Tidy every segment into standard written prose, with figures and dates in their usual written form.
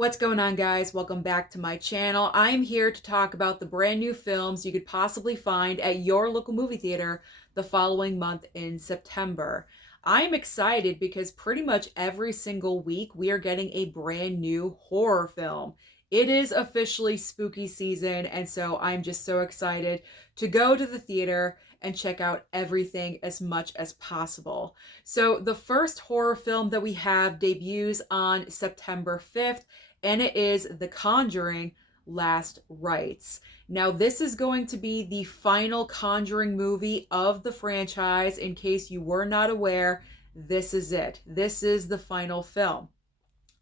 What's going on, guys? Welcome back to my channel. I'm here to talk about the brand new films you could possibly find at your local movie theater the following month in September. I'm excited because pretty much every single week we are getting a brand new horror film. It is officially spooky season, and so I'm just so excited to go to the theater and check out everything as much as possible. So the first horror film that we have debuts on September 5th, and it is The Conjuring Last Rites. Now, this is going to be the final Conjuring movie of the franchise. In case you were not aware, this is it. This is the final film.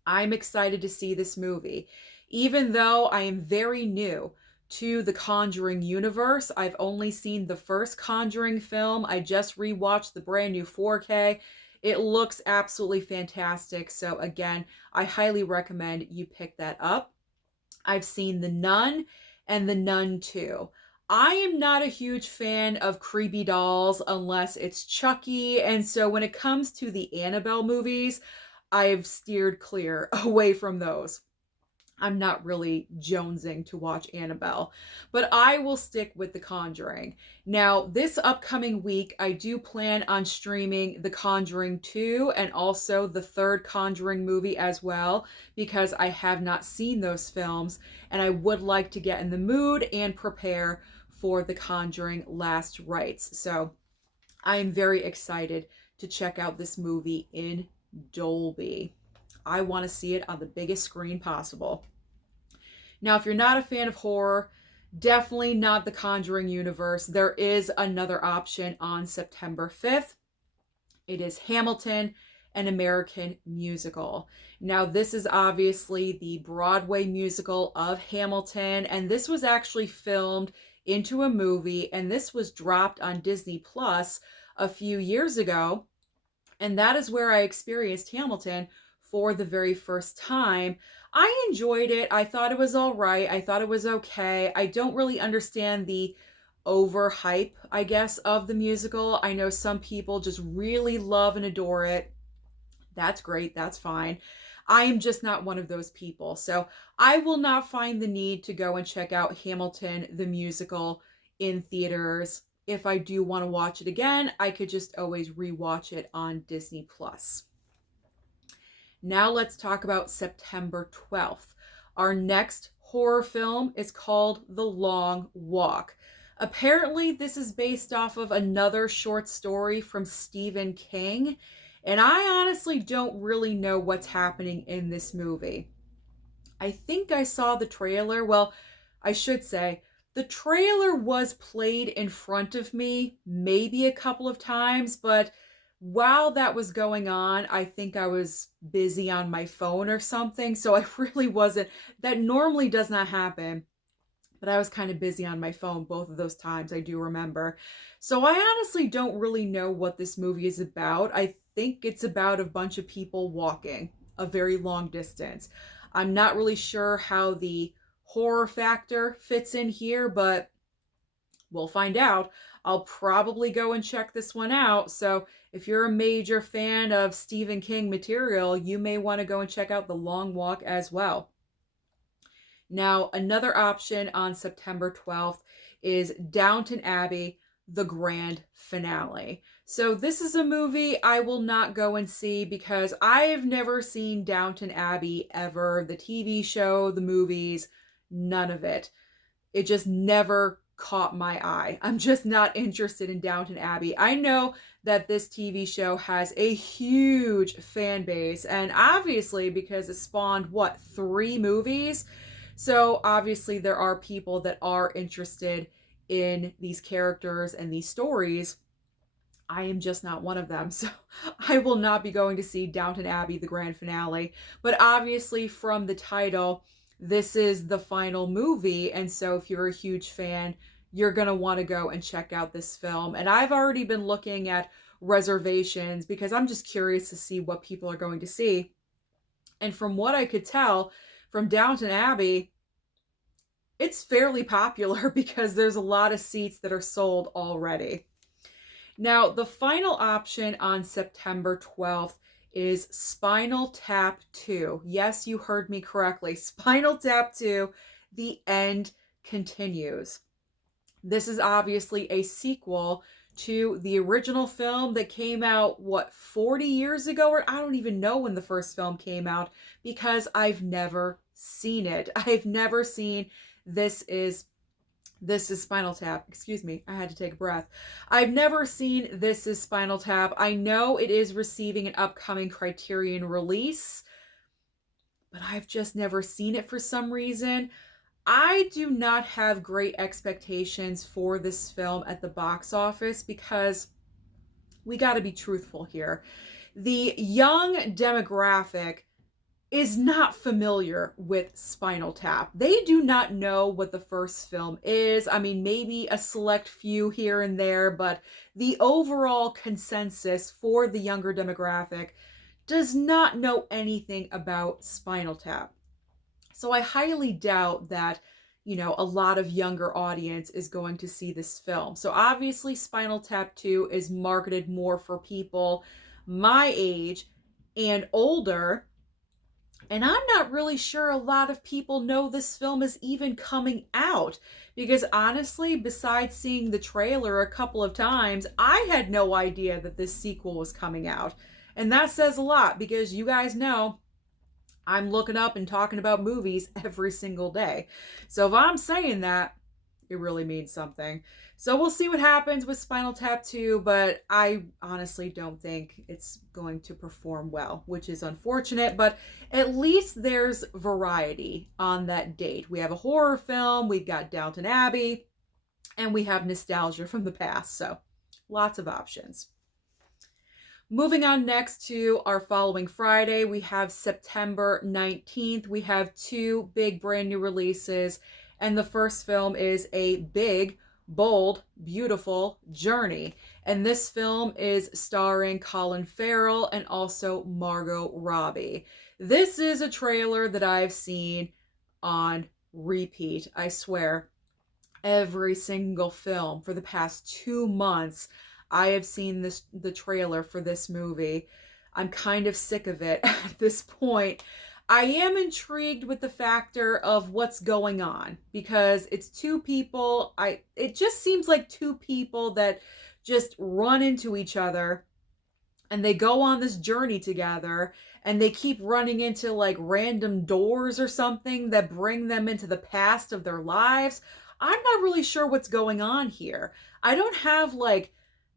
I'm excited to see this movie. Even though I am very new to the Conjuring universe, I've only seen the first Conjuring film. I just rewatched the brand new 4K. It looks absolutely fantastic. So again, I highly recommend you pick that up. I've seen The Nun and The Nun 2. I am not a huge fan of creepy dolls unless it's Chucky. And so when it comes to the Annabelle movies, I've steered clear away from those. I'm not really jonesing to watch Annabelle, but I will stick with The Conjuring. Now, this upcoming week, I do plan on streaming The Conjuring 2 and also the third Conjuring movie as well, because I have not seen those films and I would like to get in the mood and prepare for The Conjuring Last Rites. So I am very excited to check out this movie in Dolby. I want to see it on the biggest screen possible. Now, if you're not a fan of horror, definitely not the Conjuring universe, there is another option on September 5th. It is Hamilton, an American musical. Now, this is obviously the Broadway musical of Hamilton, and this was actually filmed into a movie, and this was dropped on Disney Plus a few years ago. And that is where I experienced Hamilton for the very first time. I enjoyed it. I thought it was all right. I thought it was okay. I don't really understand the overhype, I guess, of the musical. I know some people just really love and adore it. That's great. That's fine. I am just not one of those people. So I will not find the need to go and check out Hamilton, the musical, in theaters. If I do want to watch it again, I could just always rewatch it on Disney Plus. Now let's talk about September 12th. Our next horror film is called The Long Walk. Apparently, this is based off of another short story from Stephen King, and I honestly don't really know what's happening in this movie. I think I saw the trailer. Well, I should say, the trailer was played in front of me maybe a couple of times, but while that was going on, I think I was busy on my phone or something. So I really wasn't, that normally does not happen, but I was kind of busy on my phone both of those times, I do remember. So I honestly don't really know what this movie is about. I think it's about a bunch of people walking a very long distance. I'm not really sure how the horror factor fits in here, but we'll find out. I'll probably go and check this one out. So if you're a major fan of Stephen King material, you may want to go and check out The Long Walk as well. Now, another option on September 12th is Downton Abbey, the grand finale. So this is a movie I will not go and see because I've never seen Downton Abbey ever. The TV show, the movies, none of it. It just never caught my eye. I'm just not interested in Downton Abbey. I know that this TV show has a huge fan base, and obviously because it spawned, what, 3 movies? So obviously there are people that are interested in these characters and these stories. I am just not one of them. So I will not be going to see Downton Abbey, the grand finale. But obviously from the title, this is the final movie, and so if you're a huge fan, you're going to want to go and check out this film. And I've already been looking at reservations because I'm just curious to see what people are going to see. And from what I could tell from Downton Abbey, it's fairly popular because there's a lot of seats that are sold already. Now, the final option on September 12th is Spinal Tap 2. Yes, you heard me correctly. Spinal Tap 2, The End Continues. This is obviously a sequel to the original film that came out, 40 years ago? Or I don't even know when the first film came out because I've never seen it. I've never seen This is Spinal Tap. Excuse me, I had to take a breath. I've never seen This is Spinal Tap. I know it is receiving an upcoming Criterion release, but I've just never seen it for some reason. I do not have great expectations for this film at the box office because we got to be truthful here. The young demographic is not familiar with Spinal Tap. They do not know what the first film is. I mean, maybe a select few here and there, but the overall consensus for the younger demographic does not know anything about Spinal Tap. So I highly doubt that, a lot of younger audience is going to see this film. So obviously Spinal Tap 2 is marketed more for people my age and older. And I'm not really sure a lot of people know this film is even coming out because honestly, besides seeing the trailer a couple of times, I had no idea that this sequel was coming out. And that says a lot because you guys know I'm looking up and talking about movies every single day. So if I'm saying that, it really means something. So we'll see what happens with Spinal Tap 2, but I honestly don't think it's going to perform well, which is unfortunate, but at least there's variety on that date. We have a horror film, we've got Downton Abbey, and we have nostalgia from the past, so lots of options. Moving on next to our following Friday, we have September 19th. We have two big brand new releases, and the first film is a big, bold, beautiful journey. And this film is starring Colin Farrell and also Margot Robbie. This is a trailer that I've seen on repeat, I swear. Every single film for the past 2 months, I have seen the trailer for this movie. I'm kind of sick of it at this point. I am intrigued with the factor of what's going on because it's two people. It just seems like two people that just run into each other and they go on this journey together and they keep running into like random doors or something that bring them into the past of their lives. I'm not really sure what's going on here. I don't have like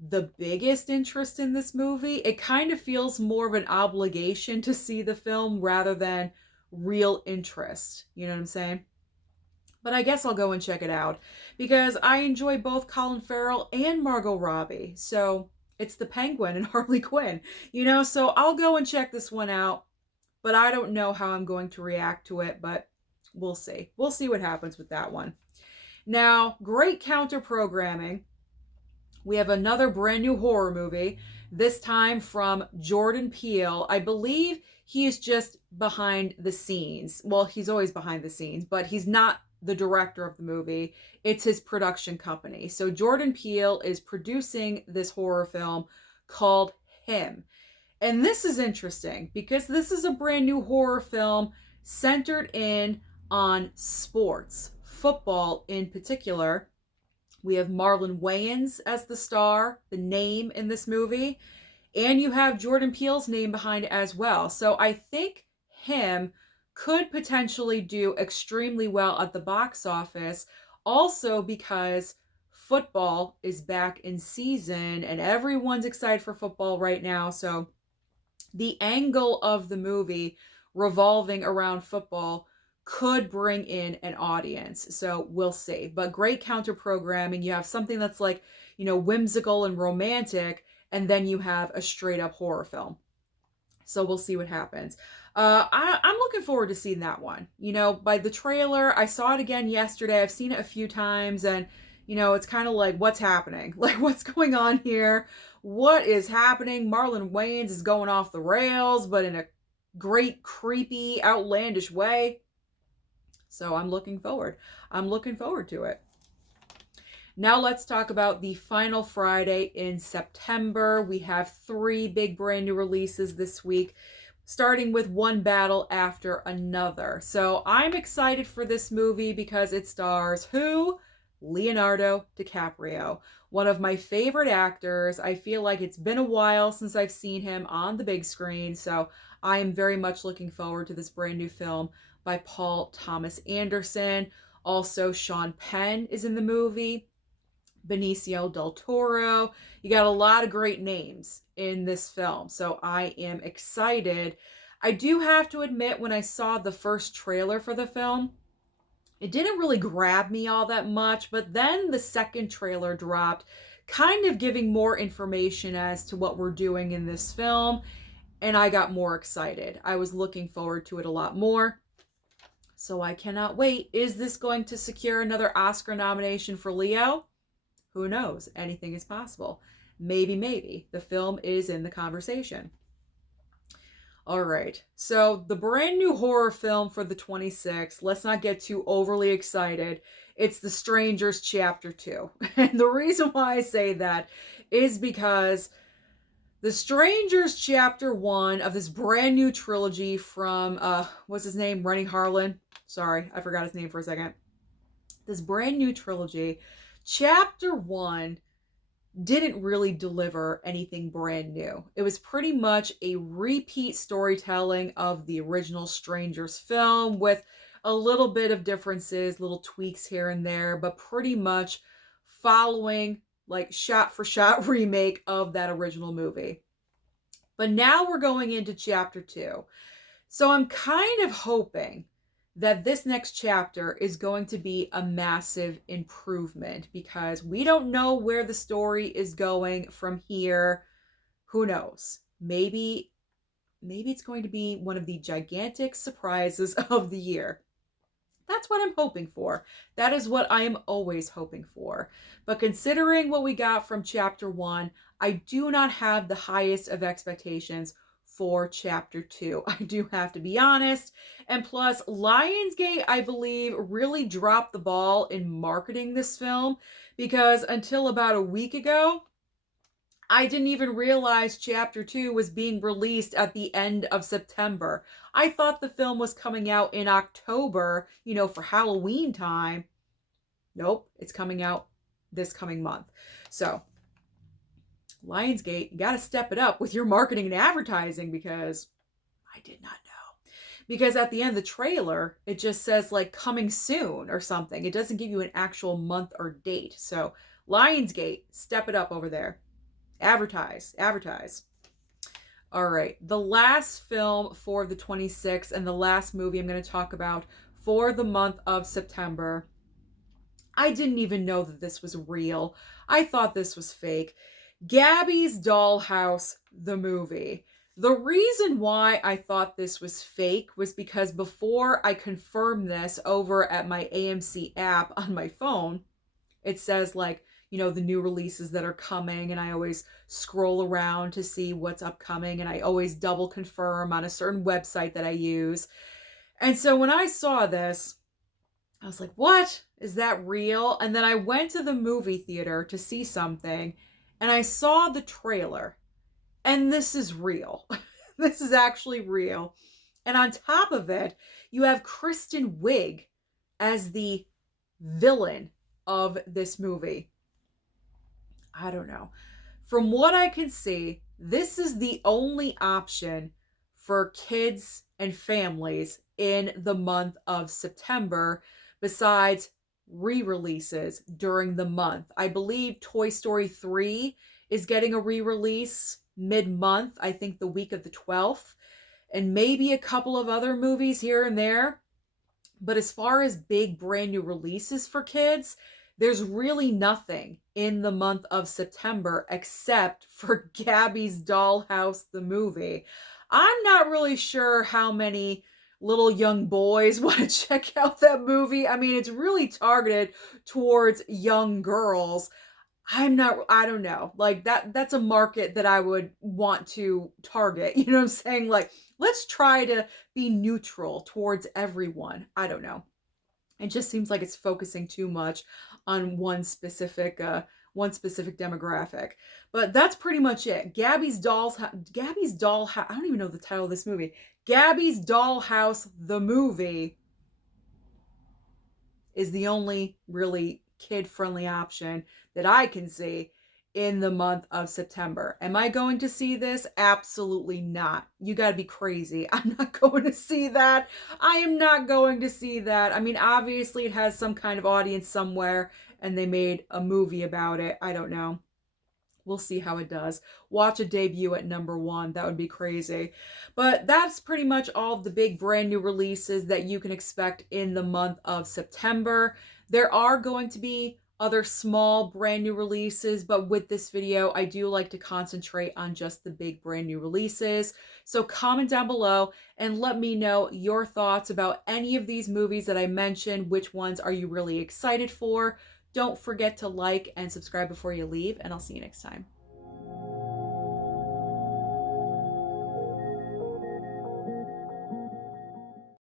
the biggest interest in this movie. It kind of feels more of an obligation to see the film rather than real interest. You know what I'm saying? But I guess I'll go and check it out because I enjoy both Colin Farrell and Margot Robbie. So it's the Penguin and Harley Quinn, so I'll go and check this one out, but I don't know how I'm going to react to it, but we'll see. We'll see what happens with that one. Now, great counter programming. We have another brand new horror movie, this time from Jordan Peele. I believe he is just behind the scenes. Well, he's always behind the scenes, but he's not the director of the movie. It's his production company. So Jordan Peele is producing this horror film called Him. And this is interesting because this is a brand new horror film centered in on sports, football in particular. We have Marlon Wayans as the star, the name in this movie, and you have Jordan Peele's name behind it as well. So I think Him could potentially do extremely well at the box office, also because football is back in season and everyone's excited for football right now. So the angle of the movie revolving around football could bring in an audience. So we'll see. But great counter programming. You have something that's like, whimsical and romantic, and then you have a straight up horror film. So we'll see what happens. I'm looking forward to seeing that one. By the trailer, I saw it again yesterday. I've seen it a few times, and it's kind of like, what's happening? Like, what's going on here? What is happening? Marlon Wayans is going off the rails, but in a great, creepy, outlandish way. So I'm looking forward. I'm looking forward to it. Now let's talk about the final Friday in September. We have 3 big brand new releases this week, starting with one battle after another. So I'm excited for this movie because it stars who? Leonardo DiCaprio, one of my favorite actors. I feel like it's been a while since I've seen him on the big screen, so I am very much looking forward to this brand new film by Paul Thomas Anderson. Also, Sean Penn is in the movie. Benicio del Toro. You got a lot of great names in this film, so I am excited. I do have to admit, when I saw the first trailer for the film, it didn't really grab me all that much, but then the second trailer dropped, kind of giving more information as to what we're doing in this film, and I got more excited. I was looking forward to it a lot more. So I cannot wait. Is this going to secure another Oscar nomination for Leo? Who knows? Anything is possible. Maybe. The film is in the conversation. All right. So the brand new horror film for the 26th, let's not get too overly excited. It's The Strangers Chapter 2. And the reason why I say that is because The Strangers Chapter 1 of this brand new trilogy from, what's his name? Rennie Harlan. Sorry, I forgot his name for a second. This brand new trilogy, Chapter 1 didn't really deliver anything brand new. It was pretty much a repeat storytelling of the original Strangers film with a little bit of differences, little tweaks here and there, but pretty much following like shot for shot remake of that original movie. But now we're going into Chapter 2. So I'm kind of hoping that this next chapter is going to be a massive improvement because we don't know where the story is going from here. Who knows? Maybe it's going to be one of the gigantic surprises of the year. That's what I'm hoping for. That is what I am always hoping for. But considering what we got from Chapter 1, I do not have the highest of expectations for Chapter 2. I do have to be honest. And plus, Lionsgate, I believe, really dropped the ball in marketing this film because until about a week ago, I didn't even realize Chapter 2 was being released at the end of September. I thought the film was coming out in October, for Halloween time. Nope, it's coming out this coming month. So, Lionsgate, you got to step it up with your marketing and advertising because I did not know. Because at the end of the trailer, it just says like coming soon or something. It doesn't give you an actual month or date. So, Lionsgate, step it up over there. Advertise. All right. The last film for the 26th and the last movie I'm going to talk about for the month of September. I didn't even know that this was real. I thought this was fake. Gabby's Dollhouse, the movie. The reason why I thought this was fake was because before I confirmed this over at my AMC app on my phone, it says like, the new releases that are coming, and I always scroll around to see what's upcoming, and I always double confirm on a certain website that I use. And so when I saw this, I was like, what? Is that real? And then I went to the movie theater to see something, and I saw the trailer, and this is real. This is actually real. And on top of it, you have Kristen Wiig as the villain of this movie. I don't know. From what I can see, this is the only option for kids and families in the month of September besides re-releases during the month. I believe Toy Story 3 is getting a re-release mid-month, I think the week of the 12th, and maybe a couple of other movies here and there. But as far as big brand new releases for kids, there's really nothing in the month of September except for Gabby's Dollhouse, the movie. I'm not really sure how many little young boys want to check out that movie. I mean, it's really targeted towards young girls. I don't know. Like that's a market that I would want to target. You know what I'm saying? Like, let's try to be neutral towards everyone. I don't know. It just seems like it's focusing too much on one specific demographic. But that's pretty much it. Gabby's Dollhouse. I don't even know the title of this movie. Gabby's Dollhouse the movie is the only really kid-friendly option that I can see in the month of September. Am I going to see this? Absolutely not. You got to be crazy. I'm not going to see that. I am not going to see that. I mean, obviously it has some kind of audience somewhere and they made a movie about it. I don't know. We'll see how it does. Watch a debut at #1. That would be crazy. But that's pretty much all of the big brand new releases that you can expect in the month of September. There are going to be other small brand new releases, but with this video, I do like to concentrate on just the big brand new releases. So comment down below and let me know your thoughts about any of these movies that I mentioned. Which ones are you really excited for? Don't forget to like and subscribe before you leave, and I'll see you next time.